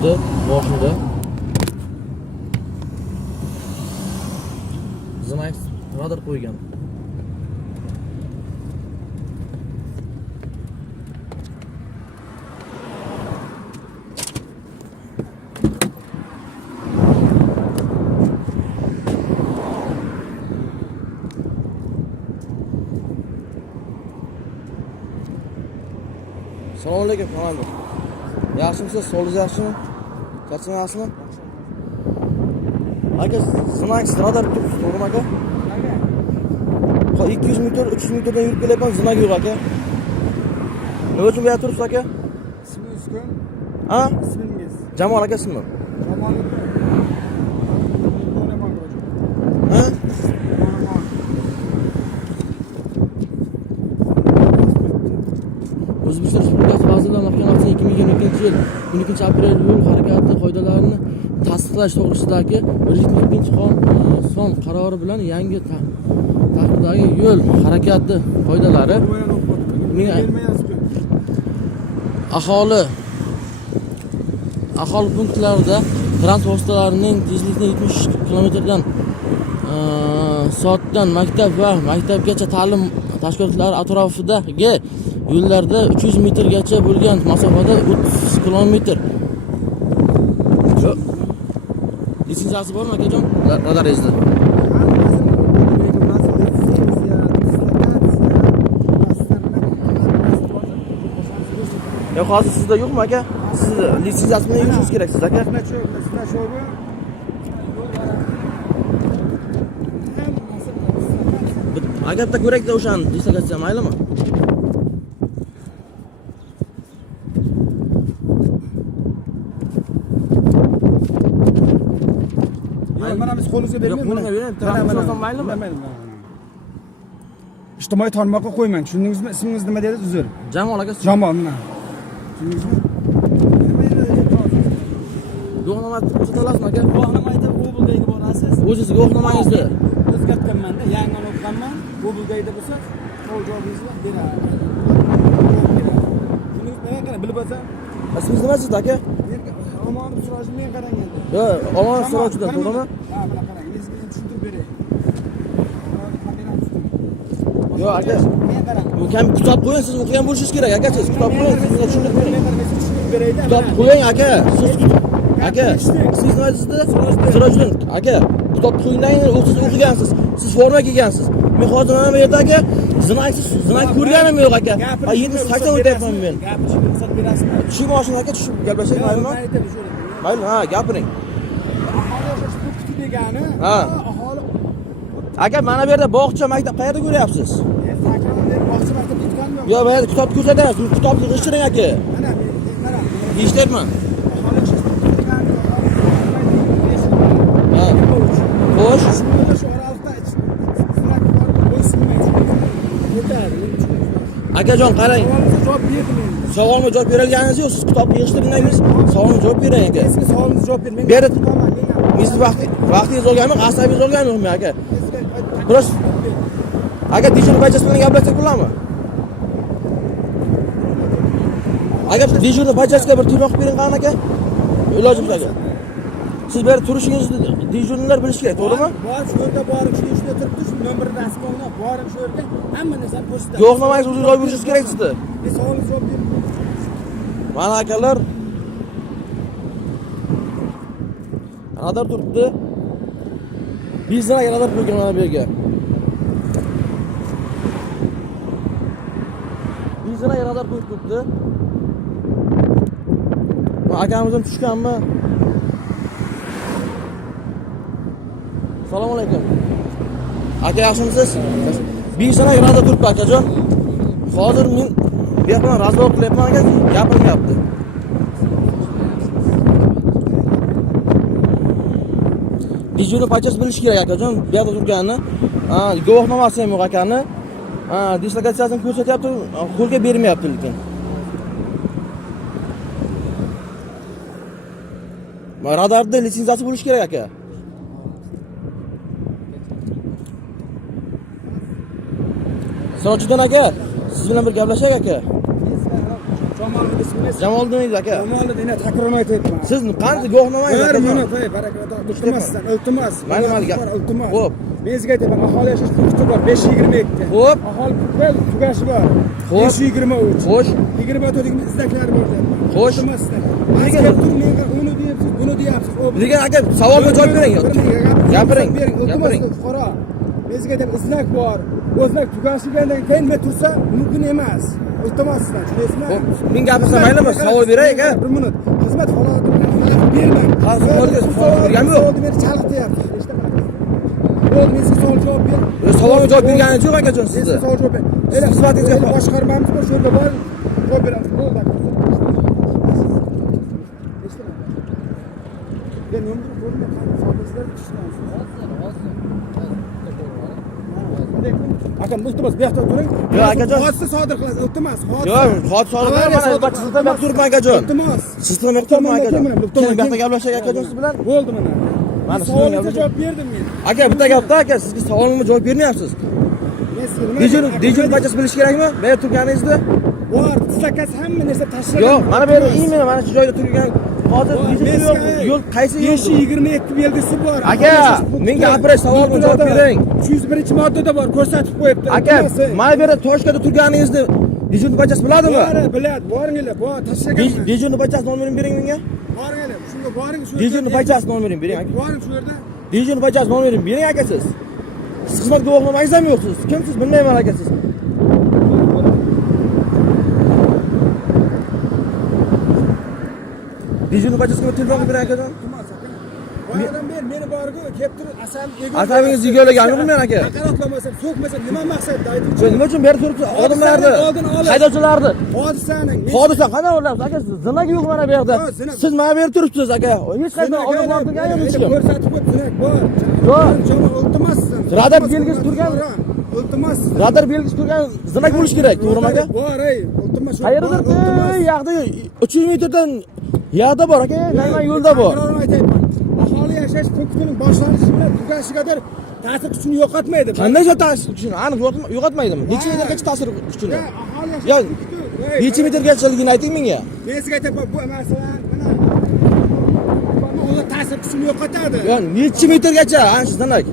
turibdi boshida. Znak radar qo'ygan. Assalomu alaykum, xonanda. Yaxshimisiz? So'lingiz yaxshimi? Charchamayapsizmi? Aka, znak radar turibsiz, to'g'rimi aka? 200 metr, 300 metrdan yurib kelyapman, znak yo'q aka. Nima uchun bu yerda turibsiz aka? Ismingiz-ku? Ha? Ismingiz? Jamol aka ismi. Jamol. Ha? O'zbekiston Respublikasi Vazirlar Mahkamasi 2022-yil 12-aprel yo'l harakati qoidalarini tasdiqlash to'g'risidagi 172-son qarori bilan yangi tartibdagi yo'l harakati qoidalari aholi punktlarida transport vositalarining tezlikni 70 km/soatdan maktab va maktabgacha ta'lim tashkilotlari atrofidagi yo'llarda 300 metrgacha bo'lgan masofada 30 km. Litsenziyasi bormi akajon? Radaringizda. Yo'q, hozir sizda yo'qmi aka? Siz litsenziyasi bilan yurishingiz kerak siz aka. Aka bitta ko'rakda o'shani dislokasiya maylimi? Mana biz qo'lingizga bermayman. Transport maylimi? İjtimoiy tarmoqqa qo'yman. Tushundingizmi? Ismingiz nima dedi? Uzr. Jamol aka. Jamol, mana. Tushundingizmi? Guvohnoma ko'rsatasizmi aka? Guvohnoma aytib, Google'dagi borasiz. O'zingiz guvohnomangizni O'zgartirganman-da, yangi o'qiganman. Google'dagi bo'lsa, javobingizni beradi. Shuni nima qilib bilib olsam, ismingiz nima siz aka? Omon Surojni men qaranganda. Yo'q, Omon Surojdan to'g'rimi? Ha, mana qarang. Sizga tushuntirib beray. Yo'q aka. Men qarang. Bu kam kitob qo'ying, siz o'qigan bo'lishingiz kerak aka. Siz kitob qo'ying, sizga tushuntirib bering. Tushuntirib berayda. Kitob qo'ying aka. Siz aka, siz nima dedingiz? Surojdan aka. Kitob qo'yingdan siz o'qigansiz. Siz forma kiygansiz. Men hozir mana bu yerda aka znak ko'rganim yo'q aka. 70-80 o'tyapman men. Gapirishga ruxsat berasizmi? Tushib mashina aka, tushib gaplashaylik maylimi? Mayli, ha, gapiring. Aholi punkti degani, Ha. aholi Aka, mana bu yerda bog'cha maktab qayerda ko'ryapsiz? bog'cha maktabga tutganmi? Yo'q, bu yerda kitob ko'rsatamiz. Kitobni g'ishtiring aka. Mana qarang. Eshityapman. Aholi punkti degani, Ha. Xo'sh. shu oraliqda znak bor, bo'ysunmaydi. Yetarli. Akajon, qarang. Savolingizga javob berdim men. Savolga javob berolganingiz yo'q. Siz kitobni yig'ishtirdingiz. Savolga javob bering aka. Sizga savolingizga javob ber. Men Berib. tutaman, men Siz vaqtingiz olganmi, asabingiz olganmi aka? Biroz aka dejurniy bajasi bilan gaplashsak bo'ladimi? Aka dejurniy bajasiga bir telefon qilib bering qani aka? Ilojimiz aka. Siz bu yerda turishingizni dejurnilar bilish kerak, to'g'rimi? bor shu yerda boring, shu ishda turibdi, shu nomerni rasmini o'ynab boring shu yerga, hamma narsani ko'rsatadi. Guvohnomangiz o'zingiz olib yurishingiz kerak sizda. Men savolingizga javob berdim. Mana akalar radar turibdi. Bizlar radar qo'ygan mana bu yerga. Bizlar radar qo'yib turibdi. Bu akamizdan tushganmi? Assalomu alaykum. Aka yaxshimisiz? Bizlar radar turibdi akajon. Hozir men bu yoqdan razgovor qilyapman aka, gapirmayapti. Dejurniy bajasi bilish kerak akajon, bu yerda turganini. Guvohnomasi ham yo'q akani. Dislokasiyasini ko'rsatyapti, qo'lga bermayapti lekin. Radarda litsenziyasi bo'lish kerak aka. Sirojiddan aka, siz bilan bir gaplashaylik aka. Jamoliddin ismingiz? Jamoliddin edi aka. Jamoliddin, takrorlab aytyapman. Siz qanday guvohnomangiz Ver aka? mana qo'y, barakalloh. Iltimosdan, iltimos. Mana gap. Iltimos. Xo'p. Men sizga aytaman, aholi yashash punkti bor 522. Xo'p. Aholi punkti tugashi bor. Xo'p. 523. Xo'sh. 24 izdaklar bor. Xo'sh. Iltimosdan. Nega- Menga tur menga uni deyapsiz, buni deyapsiz. Lekin aka savolga javob bering. Gapiring. Gapiring. Fuqaro. Men sizga aytaman, iznak bor. O'znak tugashigandan keyin men tursa mumkin emas. Iltimos sizdan, tushunasizmi? Xo'p, men gapirsam maylimi? Savol beray aka. Bir minut. Xizmat holatini bermang. Ha, savolga savol berganim yo'q. Savolni meni chalg'ityapsiz. Eshitaman. Bo'ldi, men sizga savol javob ber. Savolga javob berganingiz yo'q akajon Men sizni. sizga savol javob ber. Xizmatingizga qo'l. boshqarmamiz bor, shu yerga borib javob beramiz. Bo'ldi aka. Eshitaman. Ben nomini ko'rmay qanday savolingizlar tushunasiz. Aka, iltimos, bu yoqda turing. Yo'q, akajon. Hodisa sodir qilasiz. Iltimos, hodisa. Yo'q, hodisa sodir qilmang. Mana sizdan yo'q turibman akajon. Iltimos. Sizdan yo'q turibman akajon. Keyin bu yoqda gaplashsak akajon siz bilan. Bo'ldi mana. Mana Savolingizga javob berdim men. Aka, bitta gapda aka, sizga savolimga javob bermayapsiz. Men sizga nima Dejur barchasi bilish kerakmi? Bu yerda turganingizda? bor, sizakasi hamma narsa tashlagan. Yo'q, mana bu yerda imeni mana shu joyda turgan hozir dejur yo'q. Yo'l qaysi yo'l? 522 belgisi bor. Aka, menga gapiray, savolga javob bering. 301-moddada bor, ko'rsatib qo'yibdi. Aka, mana bu yerda Toshkentda turganingizni dejur barchasi biladimi? Biladi, boringlar, bor tashlagan. Dejur barchasi nomerini bering menga. Boringlar, shunga boring shu. Dejur barchasi nomerini bering aka. Boring shu yerda. Dejur barchasi nomerini bering aka siz. Siz xizmat guvohnomangiz ham yo'qsiz. Kimsiz bilmayman aka siz. Dejur barchasiga telefon bering akajon. Boyadan ber, meni borgu, kelib turib asam Asamingizni egallaganmi bilmayman aka. Haqoratlamasam, so'kmasam nima maqsadda aytib. Nima uchun beri turibsiz? Odamlarni, haydovchilarni. Hodisaning Hodisa qanday bo'lyapti aka? Siz zinaga yo'q mana bu yerda. Siz mana bu yerda turibsiz aka. Hech qanday odamlar turgan yo'q hech kim. ko'rsatib qo'yib, zinak bor. Yo'q. Javob iltimosdan. Radar belgisi turgan. Iltimos. Radar belgisi turgan zinak bo'lish kerak, to'g'rimi aka? Bor, ey, iltimos. Qayerdadir? Yoqda 300 metrdan yoqda bor aka, Nayman yo'lda bor. Aholi yashash punktining boshlanishi bilan tugashigadir ta'sir kuchini yo'qotmaydi. Qanday ta'sir kuchini? Aniq yo'qotmaydimi? Necha metrgacha ta'sir kuchini? Aholi Yo, yashash necha metrgachaligini ayting menga. Men sizga aytaman, bu masalan, mana uni ta'sir kuchini yo'qotadi. Yo, necha metrgacha ana shu zinak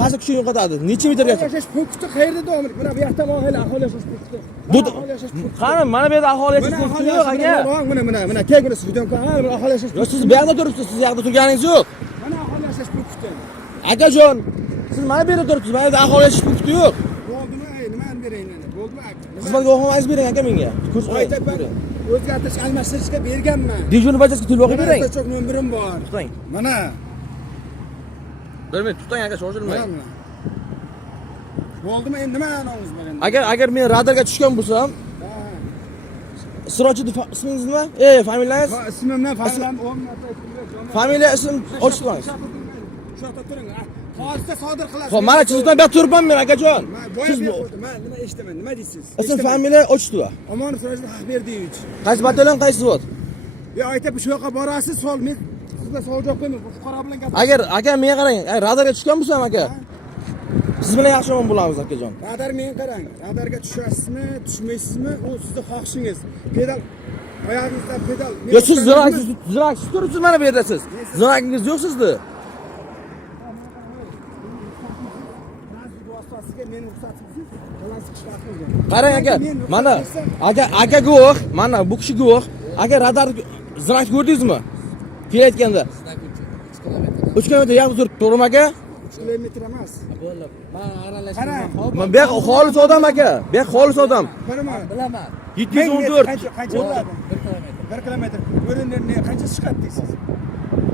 ta'sir kuchini yo'qotadi? Necha metrgacha? Yashash punkti qayerda davom etadi? Mana bu yoqda aholi yashash punkti. Bu aholi yashash punkti. qani mana bu yerda aholi yashash punkti yo'q aka. Mana kelgin sizdan aholi yashash Yo, siz bu yoqda turibsiz, siz yoqda turganingiz yo'q. Mana aholi yashash punkti. Akajon, siz mana bu yerda turibsiz, mana bu yerda aholi yashash punkti yo'q. Bo'ldimi? Ey, nimani berayin endi? Bo'ldimi aka? Xizmat guvohnomangizni bering aka menga. Aytaman, o'zgartirish almashtirishga berganman. Dejurni barchasiga telefon bering. Cho'q nomerim bor. Tutang. Mana. Bir minut tutang aka, shoshilmang. Mana. Bo'ldimi? Endi nima anongiz bor endi? Agar men radarga tushgan bo'lsam, Sirojid ismingiz nima? Familiyangiz? Ismimdan fazilam Familiya ism ochibsiz. Shu yoqda turing. Hodisa sodir qilasiz. Xo'p, mana sizdan bu turibman men akajon. Siz Siz men nima eshitaman? Nima deysiz? ism familiya ochdi. Omonov Sirojid Haqberdiyevich. Qaysi batalyon qaysi zavod? Yo, aytib shu yoqqa borasiz, sol men sizga savol javob qo'ymayman. Fuqaro bilan gap. Agar aka menga qarang, radarga tushgan bo'lsam aka. Siz bilan yaxshi omon bo'lamiz akajon. Radar men qarang. Radarga tushasizmi, tushmaysizmi? U sizning xohishingiz. Pedal oyog'ingizda pedal. Yo, siz ziraksiz turibsiz mana bu yerda siz. Zirakingiz yo'q sizda. Men ruxsatimsiz baland chiqishga aqlim. Qarang aka, mana aka guvoh, mana bu kishi guvoh. Aka radar zirak ko'rdingizmi? Kelayotganda. 3 kilometr yoqda turib, to'g'rimi aka? 3 kilometr emas. Qarang. Men bu yoq xolis odam aka. Bu yoq xolis odam. Bilaman. 714. Qancha bo'ladi? 1 kilometr. O'rinlarni qancha chiqadi deysiz?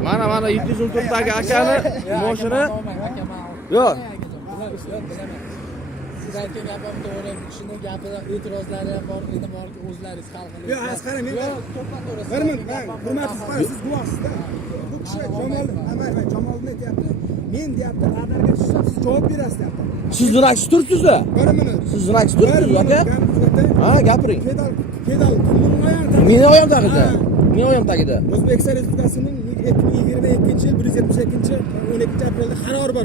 Mana 714 dagi akani moshina. Yo'q. Siz aytgan gapim to'g'ri, kishini gapida e'tirozlari ham bor, nima borki o'zlaringiz hal qiling. Yo'q, qarang, men to'xtab bir minut, hurmatli fuqaro, siz guvohsiz-da. Bu kishi Jamoliddin aytyapti. Men deyapti, radarga tushsam siz javob berasiz deyapti. Siz ziraksiz turibsiz-da. Bir minut. Siz ziraksiz turibsiz aka. Ha, gapiring. Pedal kimning oyog'i? Meni oyog'im tagida. Meni oyog'im tagida. O'zbekiston Respublikasining 2022-yil 172-12-aprelda qarori bor.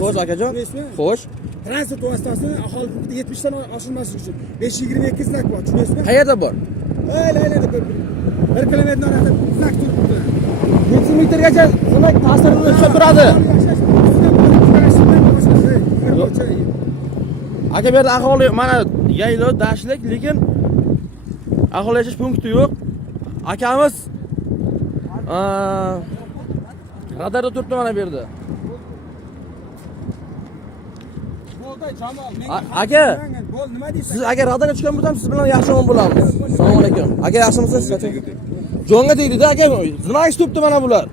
Xo'sh, akajon. Xo'sh. Transport vositasini aholi punkti 70 dan oshirmaslik uchun 522 znak bor, tushunasizmi? Qayerda bor? Öyle deb 1 kilometr narida zak turibdi. Necha metrgacha demak ta'sirini o'tkazib turadi. Aka bu yerda aholi mana yaylov, dashtlik, lekin aholi yashash punkti yo'q. Akamiz radarda turibdi mana bu yerda. Aka, Bo'l, nima deysiz? siz agar radarga tushgan bo'lsam, siz bilan yaxshi o'yin bo'lamiz. Assalomu alaykum. Aka, yaxshimisiz? Jonga tegdi-da aka. Znak turibdi mana bular.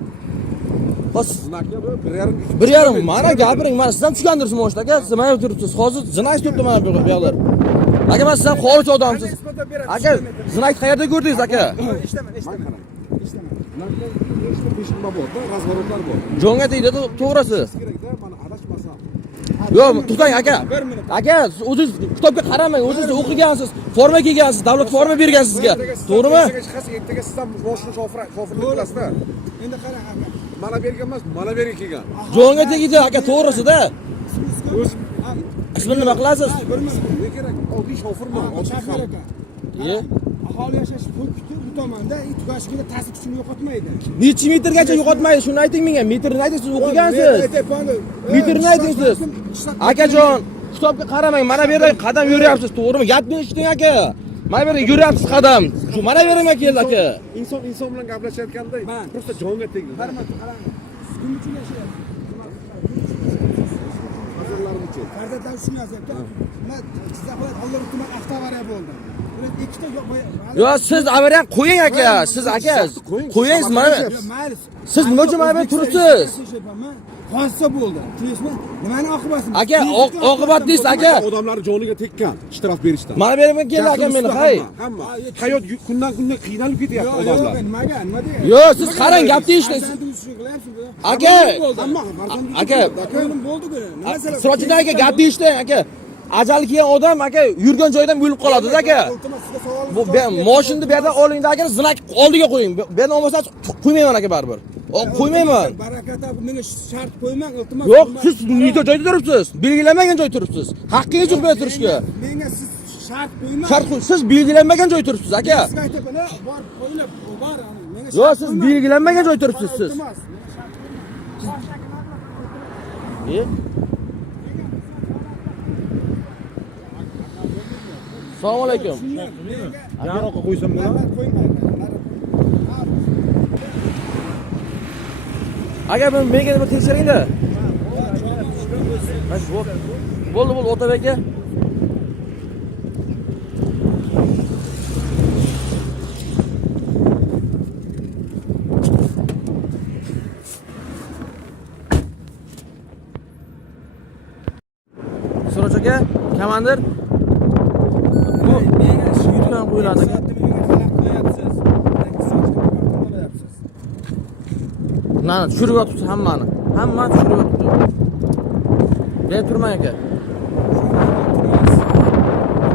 Hos, Znakga 1,5 1,5 mana gapiring, mana sizdan tushgandirsiz moshda aka. Siz mana turibsiz. Hozir znak turibdi mana bu yoqlar. Aka, men sizdan xorij odamsiz. Aka, znak qayerda ko'rdingiz aka? Eshitaman. Znakga nima bor-da, razvorotlar bor. Jonga tegdi, to'g'risi. Kerakda, mana adashmasam. Yo'q, to'xtang aka. Aka, siz o'zingiz kitobga qaramang, o'zingiz o'qigansiz, forma kiygansiz, davlat forma bergan sizga. To'g'rimi? Ertaga siz ham boshqa shofirlik qilasizda. Endi qarang aka. Mana bergan emas, mana bergan kelgan. Jonga tegdi aka, to'g'risida. O'z Ismini nima qilasiz? ne kerak? Oddiy shofirman, oddiy Shofir xalq. aka. Ye. Aholi yashash punkti bu tomonda tugashganda ta'sir kuchini yo'qotmaydi. Necha metrgacha yo'qotmaydi? Shuni ayting menga. Metrni ayting, siz o'qigansiz. Metrni ayting siz. Akajon, kitobga qaramang. Mana bu yerda qadam yuryapsiz, to'g'rimi? Gapni eshiting aka. Mana bu yerda yuryapsiz qadam. Shu mana bu yerga keldi aka. Inson bilan gaplashayotganda просто jonga tegdi. Kun uchun yashayapti. Hazırlarımçı. Farzandlar tushunyapti. Men Jizzaxda Alloh tuman avtovariya bo'ldi. Bular ikkita Yo, siz avariya qo'ying aka. Siz aka, qo'ying mana. mayli. Siz nima uchun mana bu yerda turibsiz? Hodisa bo'ldi. Tushunasizmi? Nimani oqibati? Aka, oqibat deysiz aka. Odamlar joniga tekkan, ishtirof berishdan. Mana bu yerga keldi aka meni, hay. Hamma. Hayot kundan kunga qiynalib ketyapti odamlar. Nimaga? Nima deyapti? Yo, siz qarang, gapni eshiting. Aka, aka, Ko'nglim bo'ldi-ku. Nima sabab? Sirojiddan aka gapni eshiting aka. Ajali kelgan odam aka yurgan joydan o'lib qoladi-da aka. Bu mashinani bu yerdan olingda aka, znak oldiga qo'ying. Bu yerdan olmasangiz qo'ymayman aka baribir. Qo'ymayman. Barakat aka, menga shart qo'ymang, iltimos. Yo'q, siz nito joyda turibsiz. Belgilanmagan joyda turibsiz. Haqqingiz yo'q bu yerda turishga. Menga siz shart qo'ymang. Shart siz belgilanmagan joyda turibsiz aka. Sizga aytaman, bor qo'yilib, bor. Menga Yo'q, siz belgilanmagan joyda turibsiz siz. Assalomu alaykum. Yaroqqa qo'ysam bo'ladimi? Aka, menga nima tekshiringda? Bo'ldi, o'tab aka. Siroj aka, komandir. Bu yutgan qo'yiladi. Mana tushirib yotibsiz hammani. Hammani tushirib yotibsiz. Ben turmang aka.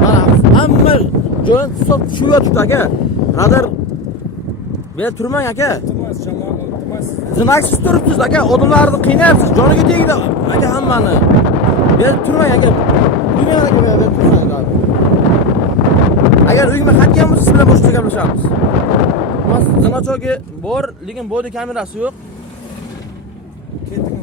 Mana hamma joyni tushib tushib yotibdi aka. Radar ben turmang aka. Zinaksiz turibsiz aka. Odamlarni qiynayapsiz. Joniga tegdi aka hammani. Ben turmang aka. Uyga aka ben tursangiz abi. Agar uyga qaytgan bo'lsa siz bilan boshqa gaplashamiz. Mas zinachoga bor, lekin bodi kamerasi yo'q. Ketdim.